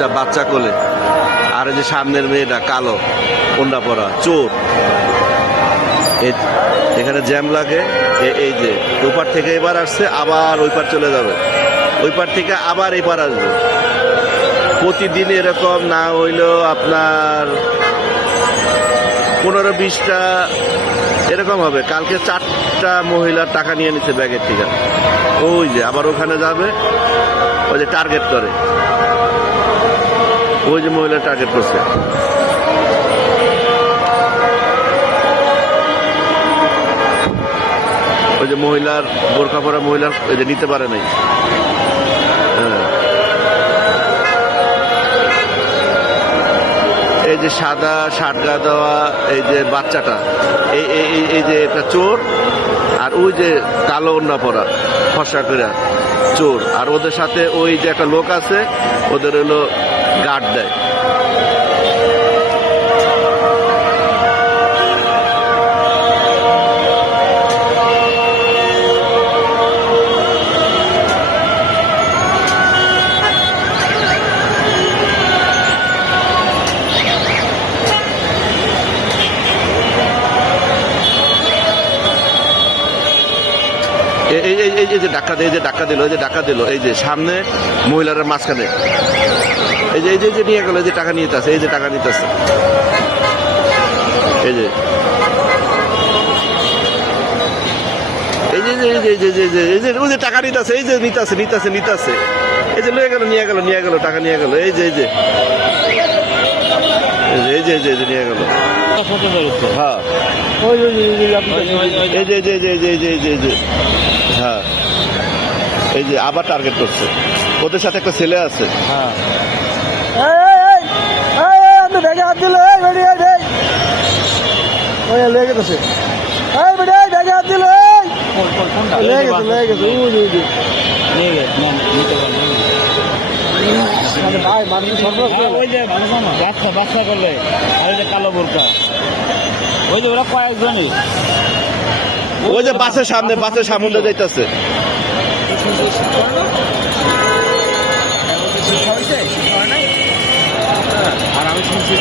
বাচ্চা বাচ্চা কোলে। আর এই যে সামনের মেয়েটা কালো ওন্ডা পরা চোর। এখানে জ্যাম লাগে। এই যে ওপার থেকে এবার আসছে, আবার ওই পার চলে যাবে, ওই পার থেকে আবার এই পার আসবে। প্রতিদিন এরকম না হইলেও আপনার 15-20টা এরকম হবে। কালকে 4টা মহিলার টাকা নিয়ে নিচ্ছে ব্যাগের থেকে। ওই যে আবার ওখানে যাবে, ওই যে টার্গেট করে, ওই যে মহিলা টার্গেট করছে। ওই যে মহিলার বোরকা পরা মহিলার ওই যে নিতে পারে নাই। হ্যাঁ, এই যে সাদা শার্ট গা দেওয়া এই যে বাচ্চাটা, এই যে একটা চোর, আর ওই যে কালো ওড়না পরা ফর্সা করে চোর, আর ওদের সাথে ওই যে একটা লোক আছে, ওদের হলো গার্ড দেয়। এই যে ডাক্কা দিল, এই যে ডাক্কা দিল, এই যে ডাক্কা দিল, এই যে সামনে মহিলার মাঝখানে, এই যে যে নিয়ে গেল, এই যে টাকা নিতে আছে, এই যে টাকা নিতে আছে, এই যে এই যে এই যে ওই যে টাকা নিতে আছে, এই যে নিতে আছে নিতে আছে নিতে আছে, এই যে নিয়ে গেল টাকা নিয়ে গেল, এই যে এই যে এই যে এই যে নিয়ে গেল। হ্যাঁ, এই যে এই যে হ্যাঁ, এই যে আবার টার্গেট করছে। ওদের সাথে একটা ছেলে আছে। হ্যাঁ, বাচ্চা করলে আর ওই যে কালো বোরকা, ওই যে ওরা কয়েকজনই, ওই যে বাসের সামনে যাইতেছে। আর আমি শুনছি